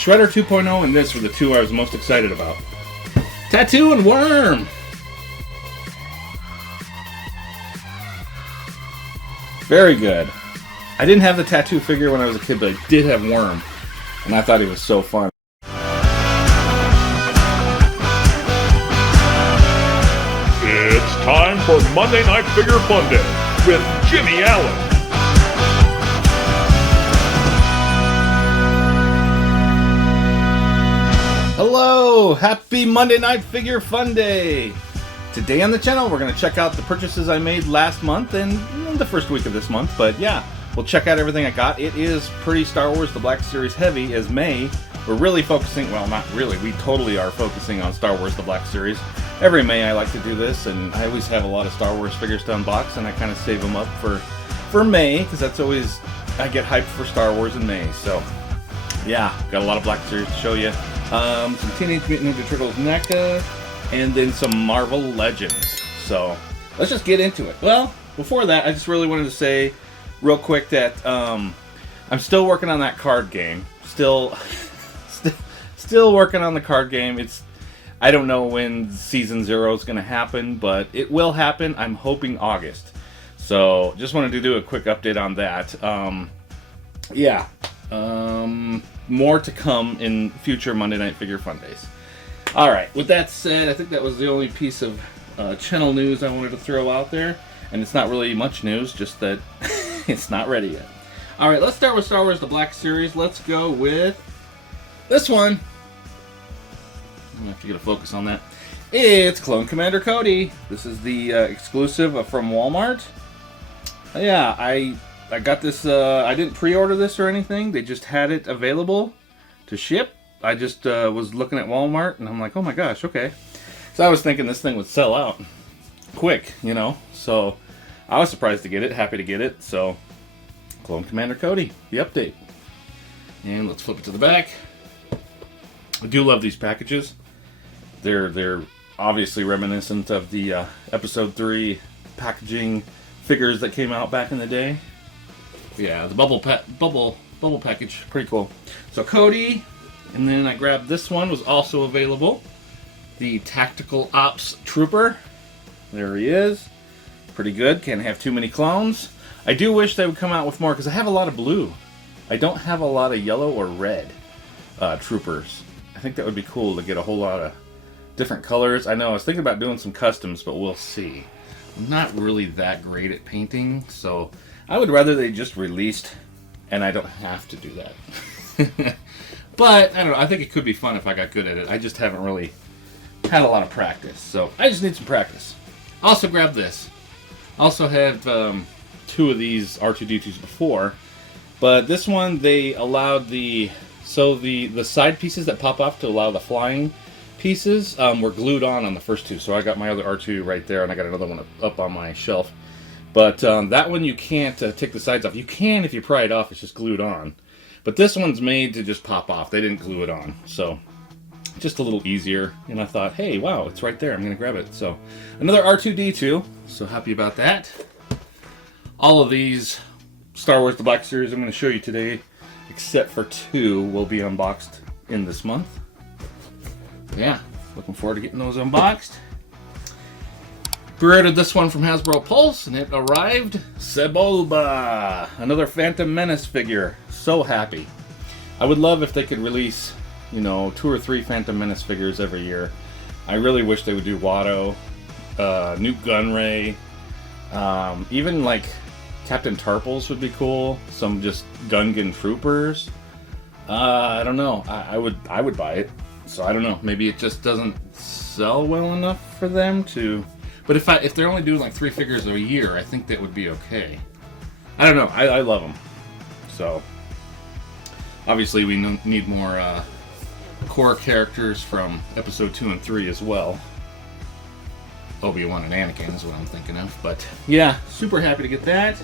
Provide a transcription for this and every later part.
Shredder 2.0 and this were the two I was most excited about. Tattoo and Worm! Very good. I didn't have the tattoo figure when I was a kid, but I did have Worm. And I thought he was so fun. It's time for Monday Night Figure Funday with Jimmy Allen. Hello! Happy Monday Night Figure Funday! Today on the channel we're going to check out the purchases I made last month and the first week of this month, but yeah, we'll check out everything I got. It is pretty Star Wars The Black Series heavy, as May we're really focusing, well not really, we totally are focusing on Star Wars The Black Series. Every May I like to do this, and I always have a lot of Star Wars figures to unbox, and I kind of save them up for May, because that's always, I get hyped for Star Wars in May, so yeah, got a lot of Black Series to show you. Some Teenage Mutant Ninja Turtles NECA, and then some Marvel Legends. So let's just get into it. Well, before that, I just really wanted to say real quick that I'm still working on that card game. Still working on the card game. I don't know when Season 0 is going to happen, but it will happen. I'm hoping August. So just wanted to do a quick update on that. Yeah. More to come in future Monday Night Figure Fundays. Alright, with that said, I think that was the only piece of channel news I wanted to throw out there. And it's not really much news, just that it's not ready yet. Alright, let's start with Star Wars The Black Series. Let's go with this one. I'm going to have to get a focus on that. It's Clone Commander Cody. This is the exclusive from Walmart. Yeah, I got this, I didn't pre-order this or anything. They just had it available to ship. I just was looking at Walmart and I'm like, oh my gosh, okay. So I was thinking this thing would sell out quick, you know. So I was surprised to get it, happy to get it. So Clone Commander Cody, the update. And let's flip it to the back. I do love these packages. They're obviously reminiscent of the Episode 3 packaging figures that came out back in the day. Yeah, the bubble package, pretty cool. So Cody, and then I grabbed this one, was also available. The Tactical Ops Trooper. There he is. Pretty good, can't have too many clones. I do wish they would come out with more, because I have a lot of blue. I don't have a lot of yellow or red troopers. I think that would be cool to get a whole lot of different colors. I know, I was thinking about doing some customs, but we'll see. I'm not really that great at painting, so I would rather they just released and I don't have to do that. But, I don't know, I think it could be fun if I got good at it. I just haven't really had a lot of practice, so I just need some practice. Also grabbed this. Also had two of these R2-D2s before, but this one they allowed the side pieces that pop off to allow the flying pieces were glued on the first two. So I got my other R2 right there, and I got another one up on my shelf. But that one you can't take the sides off. You can if you pry it off, it's just glued on. But this one's made to just pop off. They didn't glue it on. So just a little easier. And I thought, hey, wow, it's right there. I'm going to grab it. So another R2-D2. So happy about that. All of these Star Wars The Black Series I'm going to show you today, except for two, will be unboxed in this month. Yeah, looking forward to getting those unboxed. Pre-ordered this one from Hasbro Pulse, and it arrived. Sebulba, another Phantom Menace figure. So happy. I would love if they could release, you know, 2 or 3 Phantom Menace figures every year. I really wish they would do Watto, Newt Gunray, even like Captain Tarpals would be cool. Some just Gungan troopers. I don't know. I would buy it. So I don't know. Maybe it just doesn't sell well enough for them to. But if they're only doing like 3 figures a year, I think that would be okay. I don't know. I love them. So obviously we need more core characters from Episode 2 and 3 as well. Obi-Wan and Anakin is what I'm thinking of. But yeah, super happy to get that.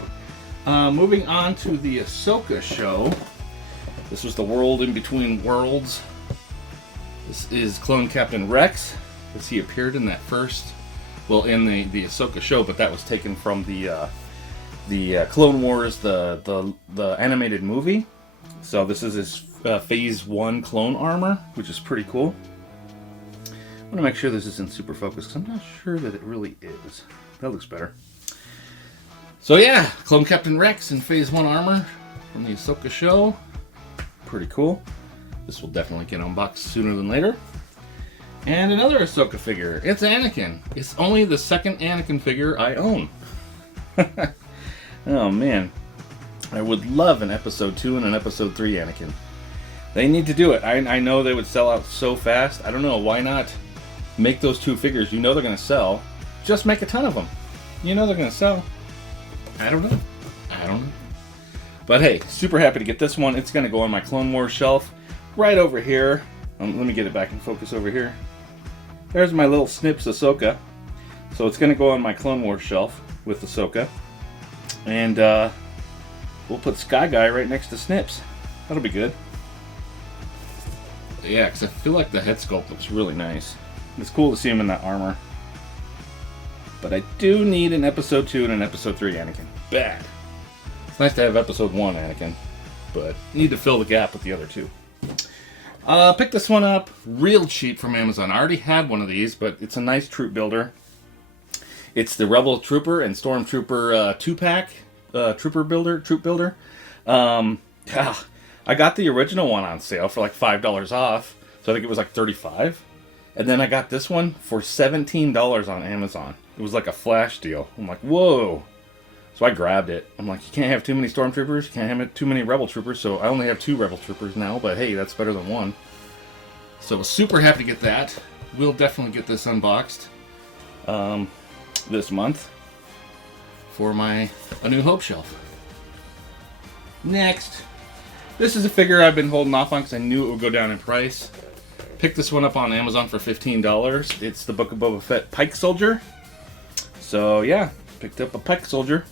Moving on to the Ahsoka show. This was the World in Between Worlds. This is Clone Captain Rex, as he appeared in that first, well, in the Ahsoka show, but that was taken from the Clone Wars, the animated movie. So this is his Phase 1 clone armor, which is pretty cool. I want to make sure this is in super focus, because I'm not sure that it really is. That looks better. So yeah, Clone Captain Rex in Phase 1 armor from the Ahsoka show. Pretty cool. This will definitely get unboxed sooner than later. And another Ahsoka figure. It's Anakin. It's only the second Anakin figure I own. Oh man. I would love an Episode 2 and an Episode 3 Anakin. They need to do it. I know they would sell out so fast. I don't know. Why not make those 2 figures? You know they're going to sell. Just make a ton of them. You know they're going to sell. I don't know. But hey, super happy to get this one. It's going to go on my Clone Wars shelf right over here. Let me get it back in focus over here. There's my little Snips Ahsoka. So it's going to go on my Clone Wars shelf with Ahsoka. And we'll put Sky Guy right next to Snips. That'll be good. Yeah, because I feel like the head sculpt looks really nice. It's cool to see him in that armor. But I do need an Episode 2 and an Episode 3 Anakin. Bad. It's nice to have Episode 1 Anakin, but need to fill the gap with the other 2. Picked this one up real cheap from Amazon. I already had one of these, but it's a nice troop builder. It's the Rebel Trooper and Stormtrooper 2-pack troop builder. I got the original one on sale for like $5 off, so I think it was like $35. And then I got this one for $17 on Amazon. It was like a flash deal. I'm like, whoa. So I grabbed it. I'm like, you can't have too many Stormtroopers, you can't have too many Rebel Troopers, so I only have 2 Rebel Troopers now, but hey, that's better than 1. So super happy to get that. We'll definitely get this unboxed this month for my A New Hope shelf. Next. This is a figure I've been holding off on because I knew it would go down in price. Picked this one up on Amazon for $15. It's the Book of Boba Fett Pike Soldier. So yeah, picked up a Pike Soldier.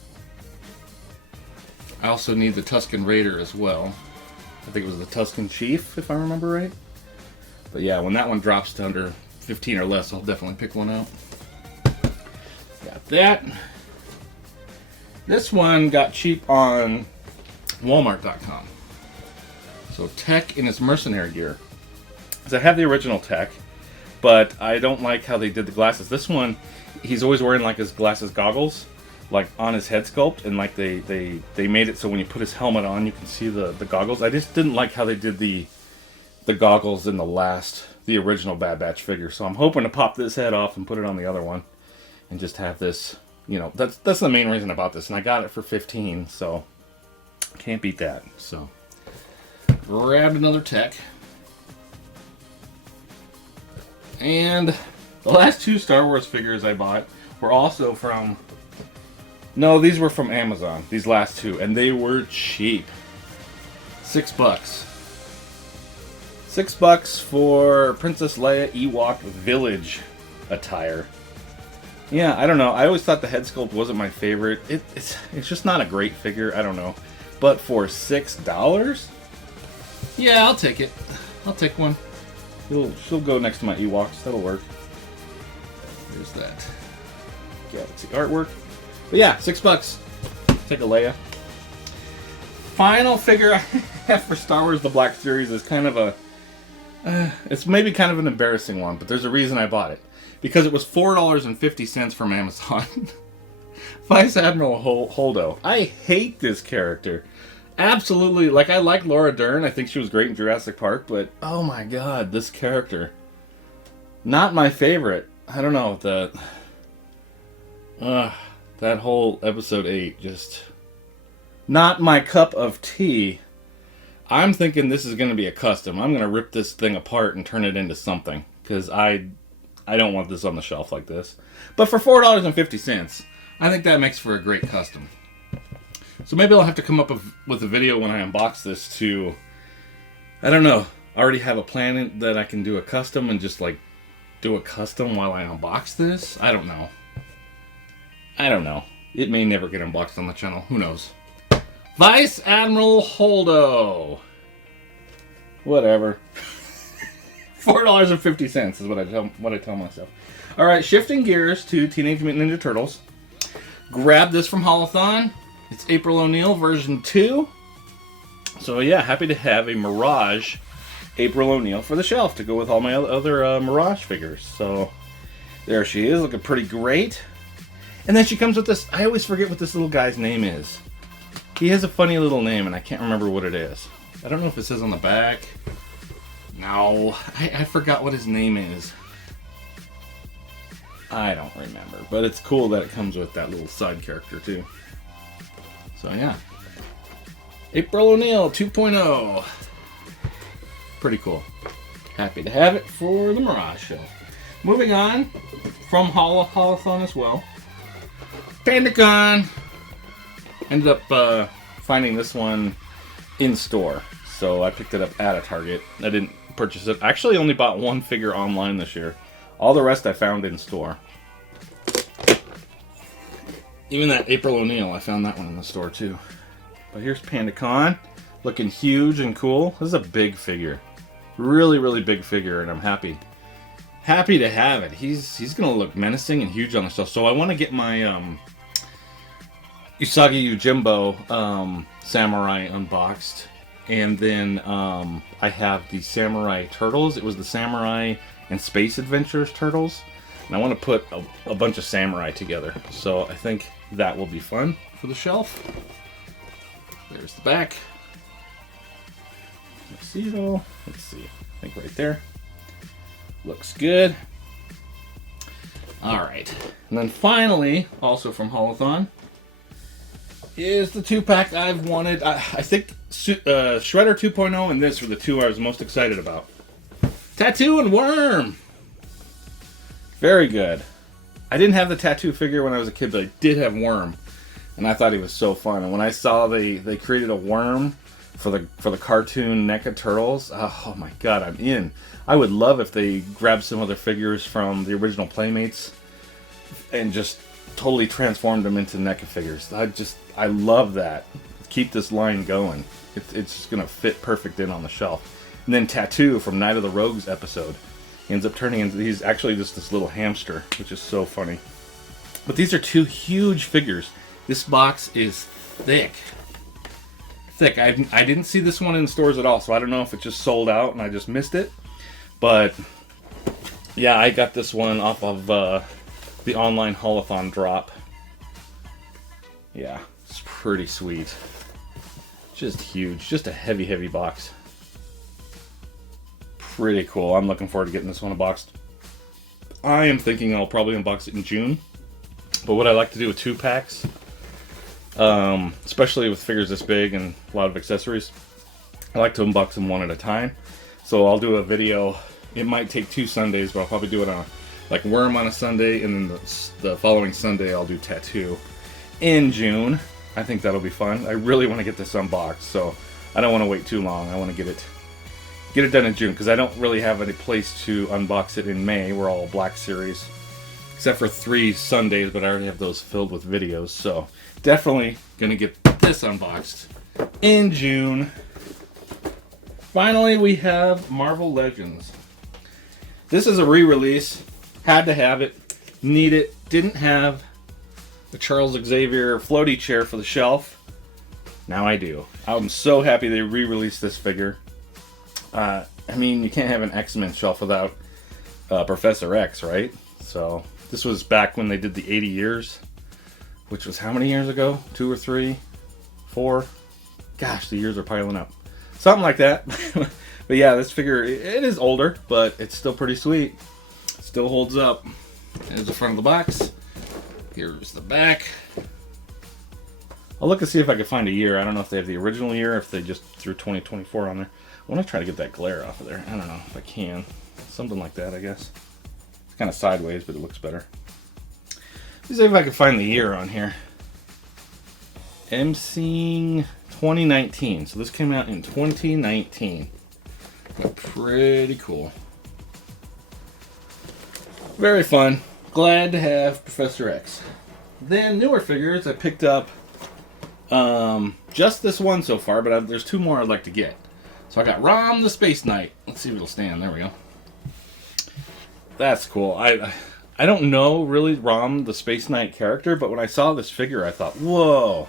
I also need the Tusken Raider as well. I think it was the Tusken Chief, if I remember right. But yeah, when that one drops to under 15 or less, I'll definitely pick one out. Got that. This one got cheap on Walmart.com. So Tech in his mercenary gear. So I have the original Tech, but I don't like how they did the glasses. This one, he's always wearing like his glasses goggles, like on his head sculpt, and like they made it so when you put his helmet on, you can see the goggles. I just didn't like how they did the goggles in the original Bad Batch figure. So I'm hoping to pop this head off and put it on the other one, and just have this. You know, that's the main reason about this, and I got it for $15, so can't beat that. So grabbed another Tech. And the last 2 Star Wars figures I bought were also from... No, these were from Amazon. These last 2. And they were cheap. $6. $6 for Princess Leia Ewok Village attire. Yeah, I don't know. I always thought the head sculpt wasn't my favorite. It's just not a great figure. I don't know. But for $6? Yeah, I'll take it. I'll take one. She'll go next to my Ewoks. That'll work. There's that Galaxy artwork. But yeah, $6. Take a Leia. Final figure I have for Star Wars The Black Series is kind of a... it's maybe kind of an embarrassing one, but there's a reason I bought it. Because it was $4.50 from Amazon. Vice Admiral Holo. I hate this character. Absolutely, like I like Laura Dern. I think she was great in Jurassic Park, but oh my god, this character. Not my favorite. I don't know, that whole episode 8 just not my cup of tea. I'm thinking this is going to be a custom. I'm going to rip this thing apart and turn it into something, because I don't want this on the shelf like this. But for $4.50, I think that makes for a great custom. So maybe I'll have to come up with a video when I unbox this to, I don't know, I already have a plan that I can do a custom and just like do a custom while I unbox this. I don't know. It may never get unboxed on the channel. Who knows? Vice Admiral Holdo. Whatever. $4.50 is what I tell myself. All right, shifting gears to Teenage Mutant Ninja Turtles. Grab this from Haulathon. It's April O'Neil version 2. So yeah, happy to have a Mirage April O'Neil for the shelf to go with all my other Mirage figures. So there she is, looking pretty great. And then she comes with this, I always forget what this little guy's name is. He has a funny little name and I can't remember what it is. I don't know if it says on the back. No, I forgot what his name is. I don't remember, but it's cool that it comes with that little side character too. So yeah. April O'Neil 2.0. Pretty cool. Happy to have it for the Mirage shelf. Moving on from Haulathon as well. Panda Con. Ended up finding this one in store. So I picked it up at a Target. I didn't purchase it. I actually only bought one figure online this year. All the rest I found in store. Even that April O'Neil, I found that one in the store too. But here's Panda Con. Looking huge and cool. This is a big figure. Really, really big figure, and I'm happy. Happy to have it. He's gonna look menacing and huge on the shelf. So I want to get my Usagi Yojimbo Samurai unboxed. And then I have the Samurai Turtles. It was the Samurai and Space Adventures Turtles. And I want to put a bunch of Samurai together. So I think that will be fun for the shelf. There's the back. Let's see it all. Let's see. I think right there. Looks good. Alright. And then finally, also from Haulathon, is the 2-pack I've wanted. I think Shredder 2.0 and this were the two I was most excited about. Tattoo and Worm! Very good. I didn't have the tattoo figure when I was a kid, but I did have Worm. And I thought he was so fun. And when I saw they created a Worm for the cartoon NECA Turtles, oh my god, I'm in. I would love if they grabbed some other figures from the original Playmates and just totally transformed them into NECA figures. I love that. Keep this line going. It's just gonna fit perfect in on the shelf. And then Tattoo from Night of the Rogues episode. He ends up turning into, he's actually just this little hamster, which is so funny. But these are two huge figures. This box is thick. Thick. I didn't see this one in stores at all, so I don't know if it just sold out and I just missed it. But yeah, I got this one off of the online Haulathon drop. Yeah, it's pretty sweet. Just huge. Just a heavy, heavy box. Pretty cool. I'm looking forward to getting this one unboxed. I am thinking I'll probably unbox it in June. But what I like to do with 2-packs, especially with figures this big and a lot of accessories, I like to unbox them one at a time. So I'll do a video. It might take 2 Sundays, but I'll probably do it on like Worm on a Sunday, and then the following Sunday I'll do Tattoo in June. I think that'll be fun. I really want to get this unboxed, so I don't want to wait too long. I want to get it done in June, because I don't really have any place to unbox it in May. We're all Black Series, except for 3 Sundays, but I already have those filled with videos, so definitely gonna get this unboxed in June. Finally, we have Marvel Legends. This is a re-release. Had to have it. Need it. Didn't have the Charles Xavier floaty chair for the shelf. Now I do. I'm so happy they re-released this figure. I mean, you can't have an X-Men shelf without Professor X, right? So this was back when they did the 80 years, which was how many years ago? 2 or 3? 4? Gosh, the years are piling up. Something like that. But yeah, this figure, it is older, but it's still pretty sweet. Still holds up. There's the front of the box. Here's the back. I'll look and see if I can find a year. I don't know if they have the original year, or if they just threw 2024 on there. I want to try to get that glare off of there. I don't know if I can. Something like that, I guess. It's kind of sideways, but it looks better. Let's see if I can find the year on here. I'm seeing 2019. So this came out in 2019. But pretty cool. Very fun. Glad to have Professor X. Then newer figures, I picked up just this one so far, but there's 2 more I'd like to get. So I got Rahm the Space Knight. Let's see if it'll stand. There we go. That's cool. I don't know really Rahm the Space Knight character, but when I saw this figure I thought, whoa,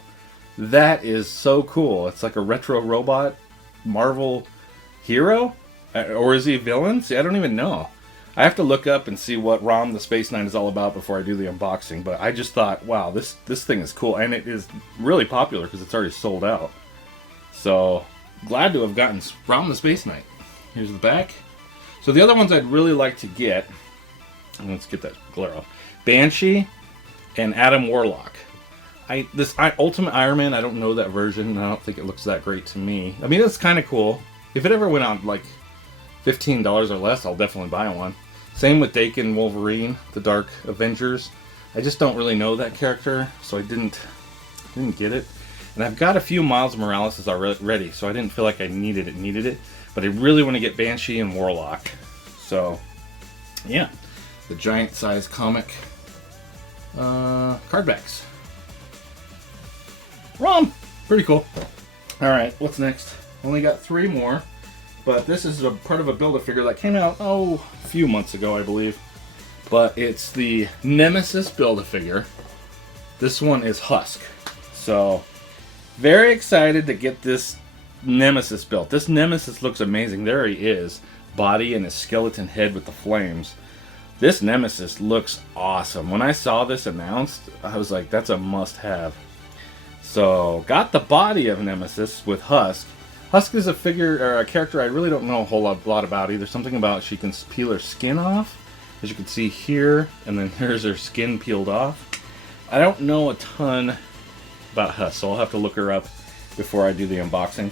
that is so cool. It's like a retro robot Marvel hero? Or is he a villain? See, I don't even know. I have to look up and see what Rahm the Space Knight is all about before I do the unboxing. But I just thought, wow, this thing is cool. And it is really popular because it's already sold out. So, glad to have gotten Rahm the Space Knight. Here's the back. So the other ones I'd really like to get, let's get that glare off, Banshee and Adam Warlock. Ultimate Iron Man, I don't know that version. I don't think it looks that great to me. I mean, it's kind of cool. If it ever went on like $15 or less, I'll definitely buy one. Same with Dakin Wolverine, the Dark Avengers. I just don't really know that character, so I didn't get it. And I've got a few Miles Morales already, so I didn't feel like I needed it. But I really want to get Banshee and Warlock. So, yeah. The giant size comic card backs. Rahm! Pretty cool. Alright, what's next? Only got 3 more. But this is a part of a Build-A-Figure that came out, a few months ago, I believe. But it's the Nemesis Build-A-Figure. This one is Husk. So, very excited to get this Nemesis built. This Nemesis looks amazing. There he is. Body and his skeleton head with the flames. This Nemesis looks awesome. When I saw this announced, I was like, that's a must-have. So, got the body of Nemesis with Husk. Husk is a figure or a character I really don't know a whole lot about either. Something about she can peel her skin off, as you can see here, and then here's her skin peeled off. I don't know a ton about Husk, so I'll have to look her up before I do the unboxing.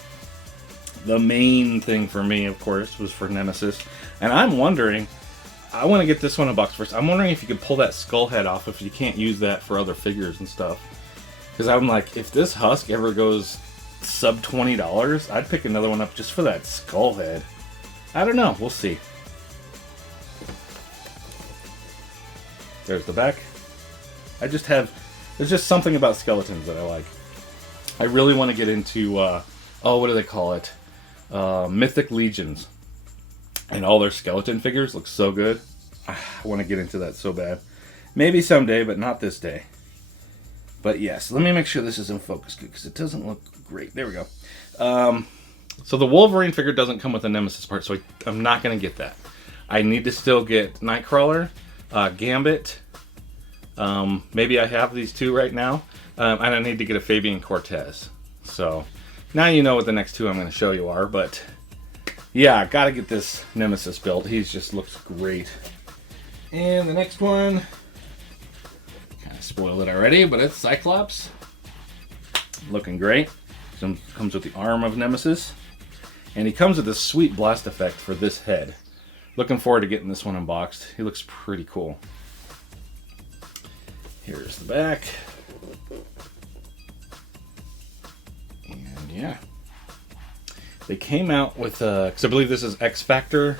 The main thing for me, of course, was for Nemesis, and I'm wondering, I want to get this one unboxed first. I'm wondering if you could pull that skull head off if you can't use that for other figures and stuff. Because I'm like, if this Husk ever goes sub $20, I'd pick another one up just for that skull head. I don't know. We'll see. There's the back. There's just something about skeletons that I like. I really want to get into, what do they call it? Mythic Legions. And all their skeleton figures look so good. I want to get into that so bad. Maybe someday, but not this day. But yes, let me make sure this is in focus because it doesn't look great. There we go. So the Wolverine figure doesn't come with a Nemesis part, so I'm not going to get that. I need to still get Nightcrawler, Gambit. Maybe I have these 2 right now. And I need to get a Fabian Cortez. So now you know what the next 2 I'm going to show you are. But yeah, I got to get this Nemesis built. He just looks great. And the next one, kind of spoiled it already, but it's Cyclops. Looking great. Comes with the arm of Nemesis. And he comes with a sweet blast effect for this head. Looking forward to getting this one unboxed. He looks pretty cool. Here's the back. And yeah. They came out with, because I believe this is X Factor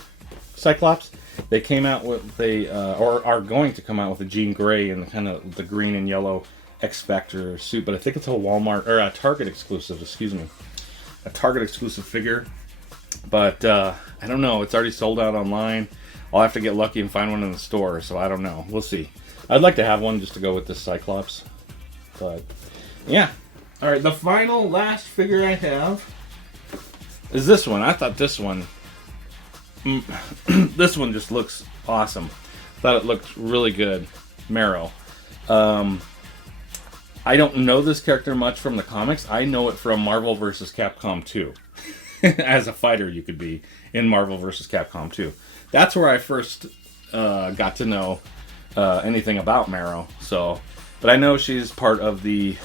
Cyclops. They came out with, or are going to come out with a Jean Grey and kind of the green and yellow X Factor suit, but I think it's a Walmart or a Target exclusive. Excuse me, a Target exclusive figure. But I don't know. It's already sold out online. I'll have to get lucky and find one in the store. So I don't know. We'll see. I'd like to have one just to go with this Cyclops. But yeah. All right. The final last figure I have is this one. I thought this one. This one just looks awesome. Thought it looked really good. Maro. I don't know this character much from the comics. I know it from Marvel vs. Capcom 2. As a fighter you could be in Marvel vs. Capcom 2. That's where I first got to know anything about Maro. So, but I know she's part of the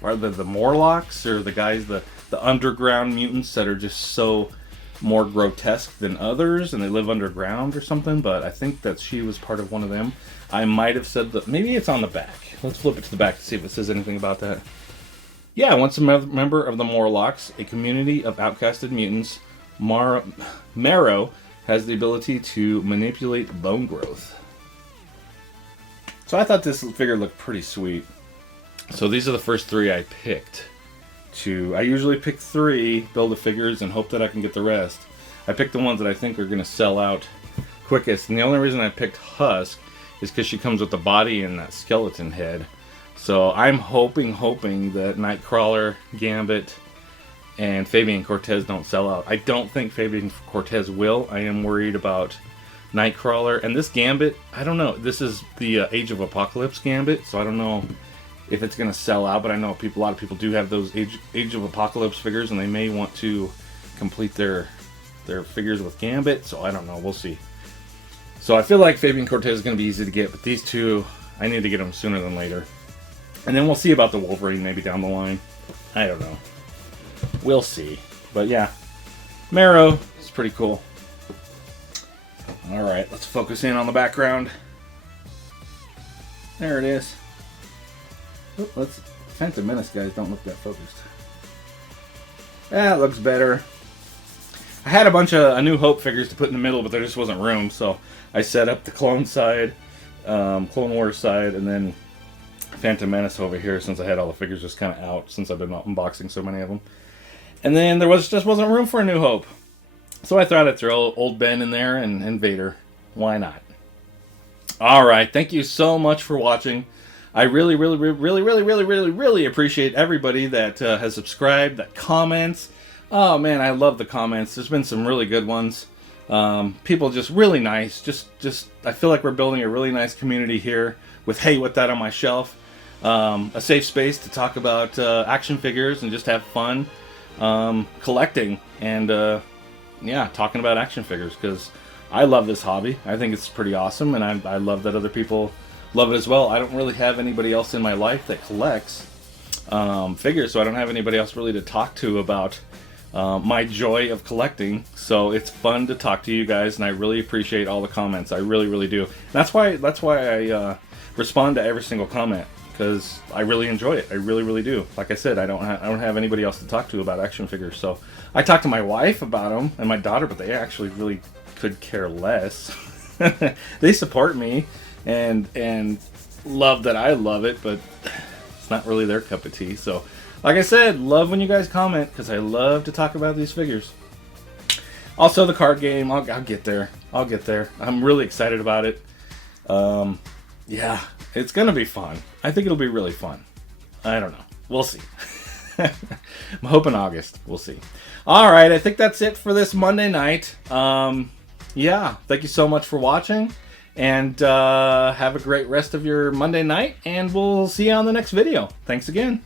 Morlocks, or the guys, the underground mutants that are just so more grotesque than others, and they live underground or something. But I think that she was part of one of them. I might have said that. Maybe it's on the back. Let's flip it to the back to see if it says anything about that. Yeah, once a member of the Morlocks, a community of outcasted mutants, Maro has the ability to manipulate bone growth. So I thought this figure looked pretty sweet. So these are the first 3 I picked. I usually pick 3 Build-A-Figures and hope that I can get the rest. I picked the ones that I think are going to sell out quickest. And the only reason I picked Husk is because she comes with the body and that skeleton head. So I'm hoping that Nightcrawler, Gambit, and Fabian Cortez don't sell out. I don't think Fabian Cortez will. I am worried about Nightcrawler. And this Gambit, I don't know. This is the Age of Apocalypse Gambit, so I don't know if it's going to sell out, but I know a lot of people do have those Age of Apocalypse figures, and they may want to complete their figures with Gambit, so I don't know. We'll see. So I feel like Fabian Cortez is going to be easy to get, but these two, I need to get them sooner than later. And then we'll see about the Wolverine maybe down the line. I don't know. We'll see. But yeah, Maro is pretty cool. Alright, let's focus in on the background. There it is. Oh, let's Phantom Menace guys don't look that focused. That looks better. I had a bunch of A New Hope figures to put in the middle, but there just wasn't room, so I set up the Clone side, Clone Wars side, and then Phantom Menace over here, since I had all the figures just kind of out, since I've been unboxing so many of them. And then there just wasn't room for A New Hope. So I thought I'd throw Old Ben in there and Vader. Why not? Alright, thank you so much for watching. I really appreciate everybody that has subscribed, that comments. Oh man, I love the comments. There's been some really good ones. People just really nice. Just I feel like we're building a really nice community here with Hey, What That On My Shelf. A safe space to talk about action figures and just have fun collecting and yeah, talking about action figures, because I love this hobby. I think it's pretty awesome, and I love that other people love it as well. I don't really have anybody else in my life that collects figures, so I don't have anybody else really to talk to about my joy of collecting. So it's fun to talk to you guys, and I really appreciate all the comments. I really do. And that's why I respond to every single comment, because I really enjoy it. I really do. Like I said, I don't have anybody else to talk to about action figures. So I talk to my wife about them and my daughter, but they actually really could care less. They support me and love that I love it, but it's not really their cup of tea. So like I said, love when you guys comment, because I love to talk about these figures. Also the card game, I'll get there. I'll get there. I'm really excited about it. Yeah, it's gonna be fun. I think it'll be really fun. I don't know. We'll see. I'm hoping August. We'll see. Alright, I think that's it for this Monday night. Yeah, thank you so much for watching. And have a great rest of your Monday night. And we'll see you on the next video. Thanks again.